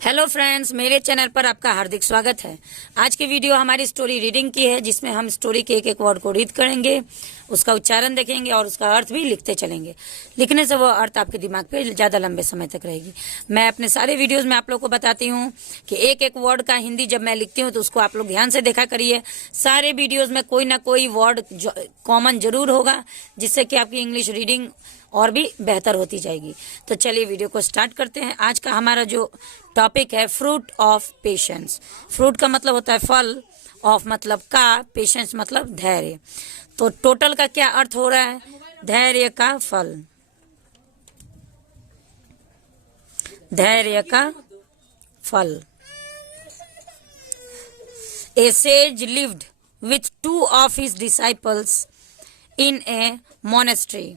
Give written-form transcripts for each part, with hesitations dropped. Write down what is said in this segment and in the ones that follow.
Hello friends, मेरे channel पर आपका हार्दिक स्वागत है। आज की वीडियो हमारी स्टोरी रीडिंग की है, जिसमें हम स्टोरी के एक एक वर्ड को रीड करेंगे, उसका उच्चारण देखेंगे और उसका अर्थ भी लिखते चलेंगे। लिखने से वो अर्थ आपके दिमाग पे ज़्यादा लंबे समय तक रहेगी। मैं अपने सारे वीडियोस में आप लोग को बताती हूँ कि एक एक वर्ड का हिंदी जब मैं लिखती हूँ तो उसको आप लोग ध्यान से देखा करिए। सारे वीडियोज़ में कोई ना कोई वर्ड कॉमन जरूर होगा, जिससे कि आपकी इंग्लिश रीडिंग और भी बेहतर होती जाएगी। तो चलिए वीडियो को स्टार्ट करते हैं। आज का हमारा जो टॉपिक है फ्रूट ऑफ पेशेंस। फ्रूट का मतलब होता है फल, ऑफ मतलब का, पेशेंस मतलब धैर्य। तो टोटल का क्या अर्थ हो रहा है? धैर्य का फल, धैर्य का फल। A sage lived with two of his disciples in a monastery.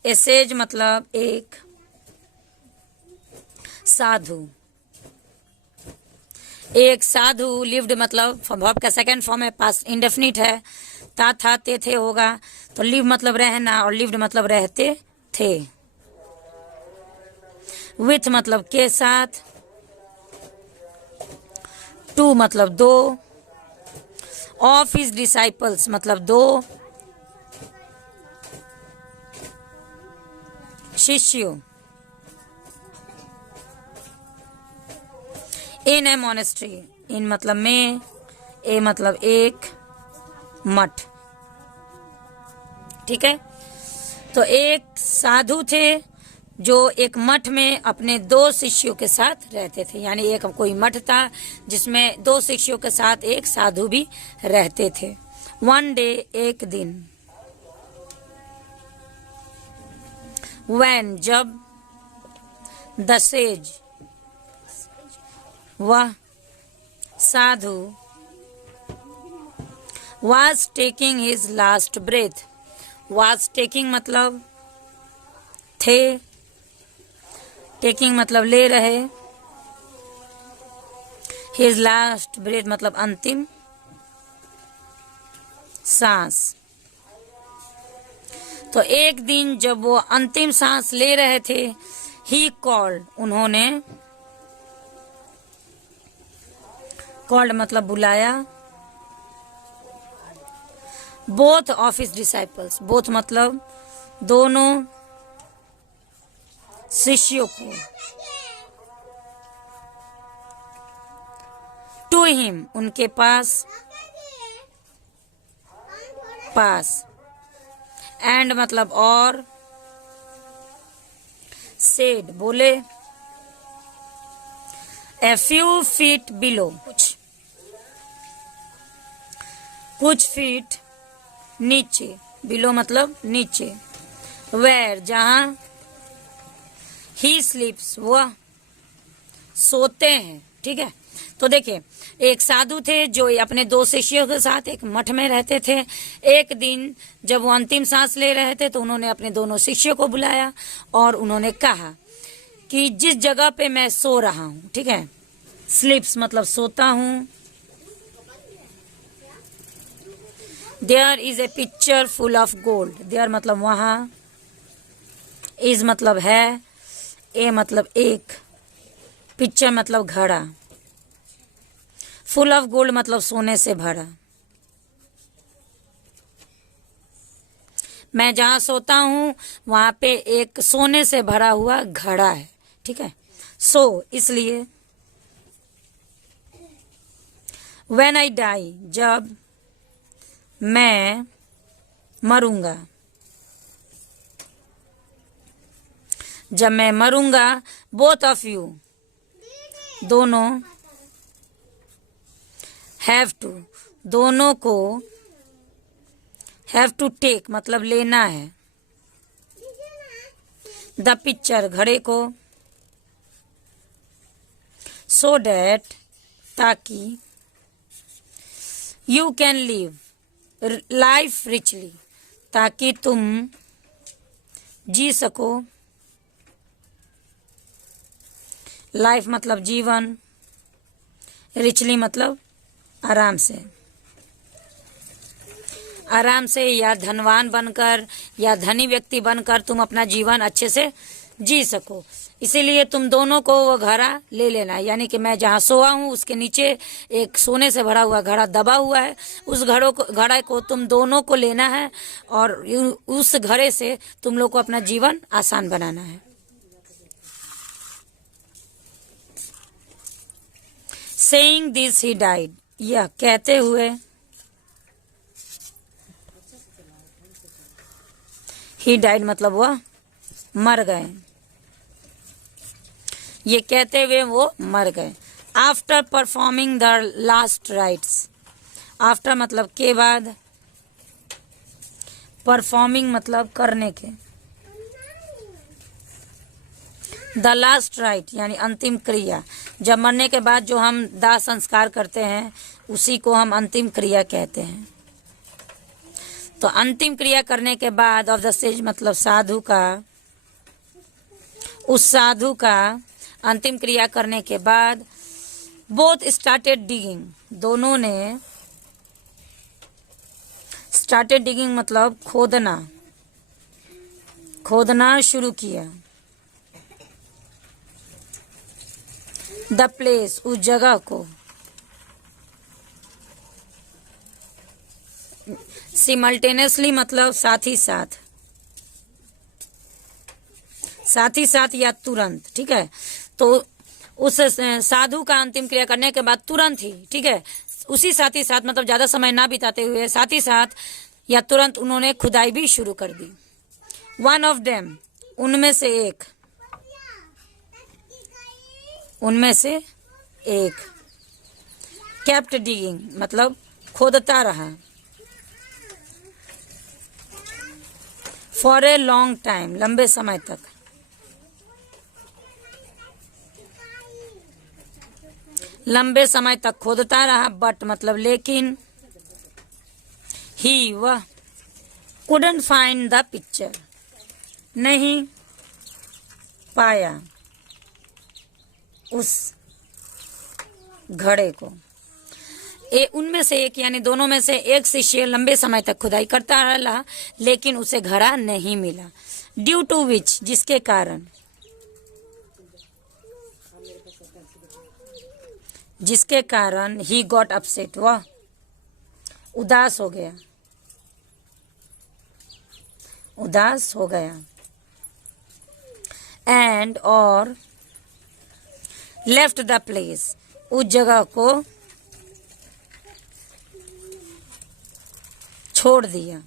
A sage मतलब एक साधु। एक साधु, लिव्ड मतलब वर्ब का सेकंड फॉर्म है, पास्ट इंडेफिनिट है, ता था ते थे होगा। तो लिव मतलब रहना और लिव्ड मतलब रहते थे। विथ मतलब के साथ, टू मतलब दो, ऑफ हिज डिसाइपल्स मतलब दो शिष्यों, इन ए मोनेस्ट्री, इन मतलब में, ए मतलब एक, मठ। ठीक है। तो एक साधु थे जो एक मठ में अपने दो शिष्यों के साथ रहते थे, यानी एक कोई मठ था जिसमें दो शिष्यों के साथ एक साधु भी रहते थे। वन डे, एक दिन, when जब, the sage वह साधु, was taking his last breath, was taking मतलब थे, taking मतलब ले रहे, his last breath मतलब अंतिम सांस। तो एक दिन जब वो अंतिम सांस ले रहे थे, ही कॉल्ड, उन्होंने, कॉल्ड मतलब बुलाया, both of his disciples, both मतलब दोनों शिष्यों को, टू हिम उनके पास, पास, एंड मतलब और, सेड बोले, ए फ्यू फीट बिलो कुछ फीट नीचे, बिलो मतलब नीचे, वेर जहां, ही स्लीप्स वह सोते हैं। ठीक है। तो देखिए, एक साधु थे जो अपने दो शिष्यों के साथ एक मठ में रहते थे। एक दिन जब वो अंतिम सांस ले रहे थे तो उन्होंने अपने दोनों शिष्यों को बुलाया और उन्होंने कहा कि जिस जगह पे मैं सो रहा हूँ, ठीक है, स्लीप्स मतलब सोता हूँ, there is a picture full of gold, there मतलब वहां, इज मतलब है, ए मतलब एक, पिक्चर मतलब घड़ा, फुल ऑफ गोल्ड मतलब सोने से भरा। मैं जहां सोता हूं वहां पे एक सोने से भरा हुआ घड़ा है। ठीक है। सो इसलिए, व्हेन आई डाई जब मैं मरूंगा, जब मैं मरूंगा, बोथ ऑफ यू दोनों, हैव टू दोनों को, हैव टू टेक मतलब लेना है, द पिक्चर घड़े को, सो डैट ताकि, you can live life richly ताकि तुम जी सको, लाइफ मतलब जीवन, रिचली मतलब आराम से, आराम से या धनवान बनकर या धनी व्यक्ति बनकर तुम अपना जीवन अच्छे से जी सको। इसीलिए तुम दोनों को वो घड़ा ले लेना है, यानी कि मैं जहाँ सोआ हूँ उसके नीचे एक सोने से भरा हुआ घड़ा दबा हुआ है, उस घड़े को तुम दोनों को लेना है और उस घड़े से तुम लोग को अपना जीवन आसान बनाना है। सेइंग दिस ही डाइड, यह कहते हुए ही डाइड मतलब वह मर गए, ये कहते हुए वो मर गए। After performing the last rites, after मतलब के बाद, परफॉर्मिंग मतलब करने के, द लास्ट राइट यानी अंतिम क्रिया। जब मरने के बाद जो हम दाह संस्कार करते हैं उसी को हम अंतिम क्रिया कहते हैं। तो अंतिम क्रिया करने के बाद ऑफ द सेज मतलब साधु का, उस साधु का अंतिम क्रिया करने के बाद बोथ स्टार्टेड डिगिंग, दोनों ने स्टार्टेड डिगिंग मतलब खोदना, खोदना शुरू किया। द प्लेस उस जगह को, सिमल्टेनियसली मतलब साथ ही साथ, साथ ही साथ या तुरंत, ठीक है। तो उस साधु का अंतिम क्रिया करने के बाद तुरंत ही, ठीक है, उसी साथ ही साथ मतलब ज्यादा समय ना बिताते हुए साथ ही साथ या तुरंत उन्होंने खुदाई भी शुरू कर दी। वन ऑफ देम, उनमें से एक, उनमें से एक, केप्ट डिगिंग मतलब खोदता रहा, फॉर ए लॉन्ग टाइम लंबे समय तक, लंबे समय तक खोदता रहा, बट मतलब लेकिन, ही वह, कुडंट फाइंड द पिक्चर नहीं पाया उस घड़े को। उनमें से एक यानी दोनों में से एक शिष्य लंबे समय तक खुदाई करता रहा लेकिन उसे घड़ा नहीं मिला। ड्यू टू विच जिसके कारण, जिसके कारण ही गॉट अपसेट वह उदास हो गया, उदास हो गया। एंड और लेफ्ट द प्लेस उस जगह को छोड़ दिया।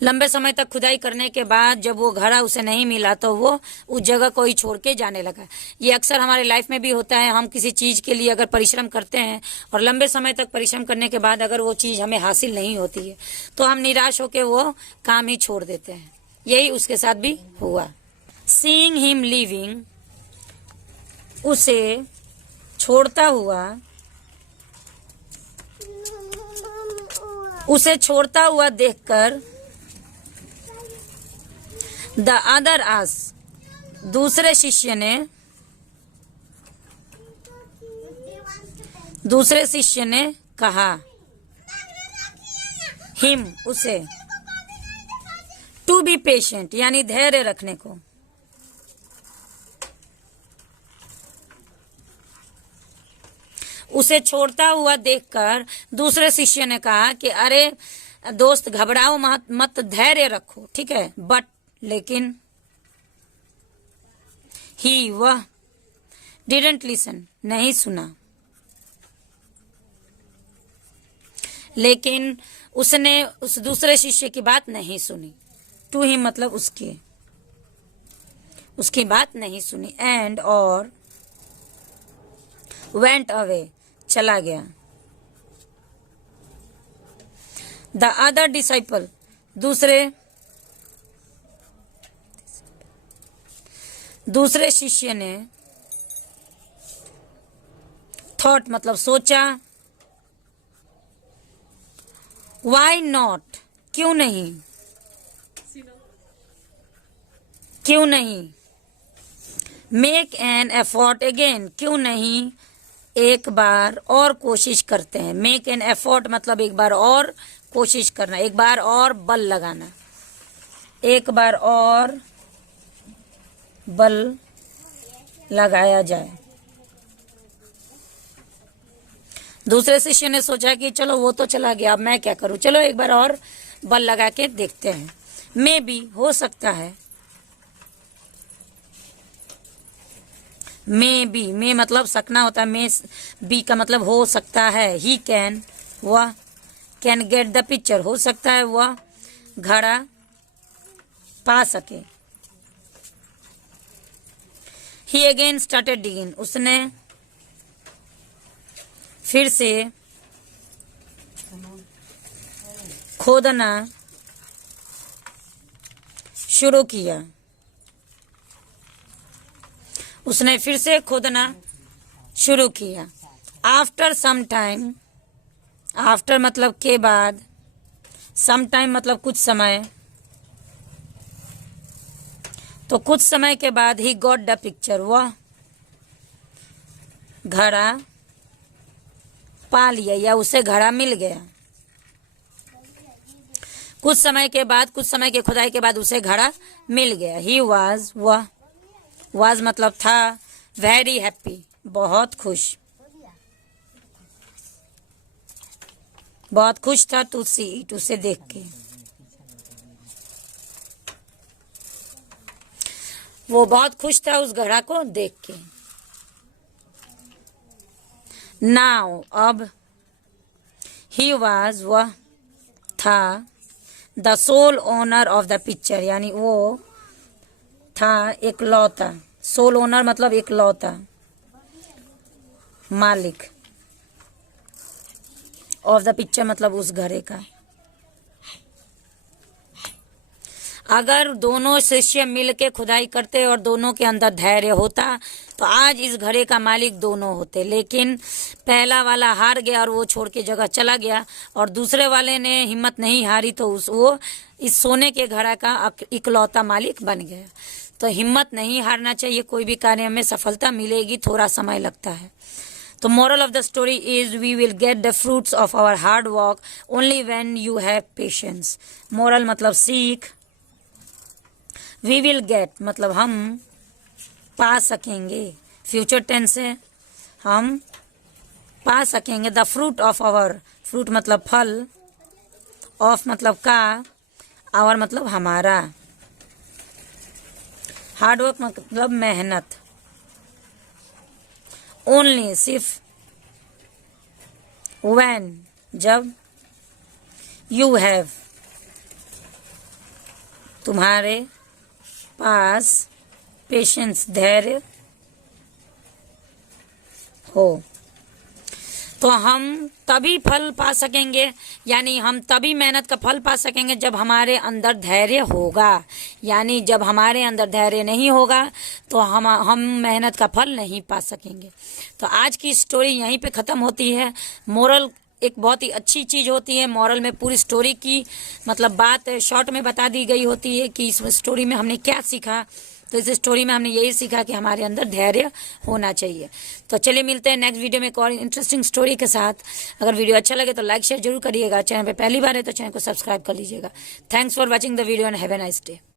लंबे समय तक खुदाई करने के बाद जब वो घड़ा उसे नहीं मिला तो वो उस जगह को ही छोड़ के जाने लगा। ये अक्सर हमारे लाइफ में भी होता है। हम किसी चीज के लिए अगर परिश्रम करते हैं और लंबे समय तक परिश्रम करने के बाद अगर वो चीज हमें हासिल नहीं होती है तो हम निराश होकर वो काम ही छोड़ देते हैं। यही उसके साथ भी हुआ। सीइंग हिम लिविंग, उसे छोड़ता हुआ, उसे छोड़ता हुआ देखकर, द अदर आस, दूसरे शिष्य ने, दूसरे शिष्य ने कहा, हिम उसे, टू बी पेशेंट यानी धैर्य रखने को। उसे छोड़ता हुआ देखकर दूसरे शिष्य ने कहा कि अरे दोस्त घबराओ मत, धैर्य रखो, ठीक है। बट लेकिन ही वह डिडंट लिसन नहीं सुना। लेकिन उसने उस दूसरे शिष्य की बात नहीं सुनी। टू ही मतलब उसकी बात नहीं सुनी। एंड और वेंट अवे चला गया। द अदर डिसाइपल, दूसरे शिष्य ने, थॉट मतलब सोचा, वाई नॉट क्यों नहीं, क्यों नहीं, मेक एन एफर्ट अगेन क्यों नहीं एक बार और कोशिश करते हैं। मेक एन एफर्ट मतलब एक बार और कोशिश करना, एक बार और बल लगाना। एक बार और बल लगाया जाए। दूसरे शिष्य ने सोचा कि चलो वो तो चला गया, अब मैं क्या करूं, चलो एक बार और बल लगा के देखते हैं। मे बी, हो सकता है। मे बी, मे मतलब सकना होता है, मे बी का मतलब हो सकता है। ही कैन, वह कैन गेट द पिक्चर, हो सकता है वह घड़ा पा सके। ही अगेन स्टार्टेड डिगिंग, उसने फिर से खोदना शुरू किया। उसने फिर से खोदना शुरू किया। आफ्टर सम टाइम, आफ्टर मतलब के बाद, सम टाइम मतलब कुछ समय, तो कुछ समय के बाद ही गॉट द पिक्चर, वह घड़ा पा लिया या उसे घड़ा मिल गया। कुछ समय के बाद, कुछ समय के खुदाई के बाद उसे घड़ा मिल गया। ही वाज, वह वाज मतलब था, वेरी हैप्पी बहुत खुश, बहुत खुश था, टू सी इट उसे देख के। वो बहुत खुश था उस घड़ा को देख के। नाउ अब, ही वाज वह था, the sole owner of the picture यानी वो था इकलौता, सोल ओनर मतलब इकलौता मालिक, ऑफ द पिक्चर मतलब उस घड़े का। अगर दोनों शिष्य मिलके खुदाई करते और दोनों के अंदर धैर्य होता तो आज इस घड़े का मालिक दोनों होते, लेकिन पहला वाला हार गया और वो छोड़ के जगह चला गया, और दूसरे वाले ने हिम्मत नहीं हारी तो वो इस सोने के घड़ा का इकलौता मालिक बन गया। तो हिम्मत नहीं हारना चाहिए, कोई भी कार्य में सफलता मिलेगी, थोड़ा समय लगता है। तो moral of the story is we will get the fruits of our hard work only when you have patience. Moral मतलब सीख, वी विल गेट मतलब हम पा सकेंगे, फ्यूचर टेंस है, हम पा सकेंगे the fruit of our, fruit मतलब फल, ऑफ मतलब का, आवर मतलब हमारा, हार्डवर्क मतलब मेहनत, ओनली सिर्फ, व्हेन जब, यू हैव तुम्हारे पास, पेशेंस धैर्य हो, तो हम तभी फल पा सकेंगे, यानी हम तभी मेहनत का फल पा सकेंगे जब हमारे अंदर धैर्य होगा। यानी जब हमारे अंदर धैर्य नहीं होगा तो हम मेहनत का फल नहीं पा सकेंगे। तो आज की स्टोरी यहीं पे ख़त्म होती है। मोरल एक बहुत ही अच्छी चीज़ होती है, मॉरल में पूरी स्टोरी की मतलब बात शॉर्ट में बता दी गई होती है कि इस स्टोरी में हमने क्या सीखा। तो इस स्टोरी में हमने यही सीखा कि हमारे अंदर धैर्य होना चाहिए। तो चलिए मिलते हैं नेक्स्ट वीडियो में एक और इंटरेस्टिंग स्टोरी के साथ। अगर वीडियो अच्छा लगे तो लाइक शेयर जरूर करिएगा, चैनल पे पहली बार है तो चैनल को सब्सक्राइब कर लीजिएगा। Thanks for watching the video and have a nice day.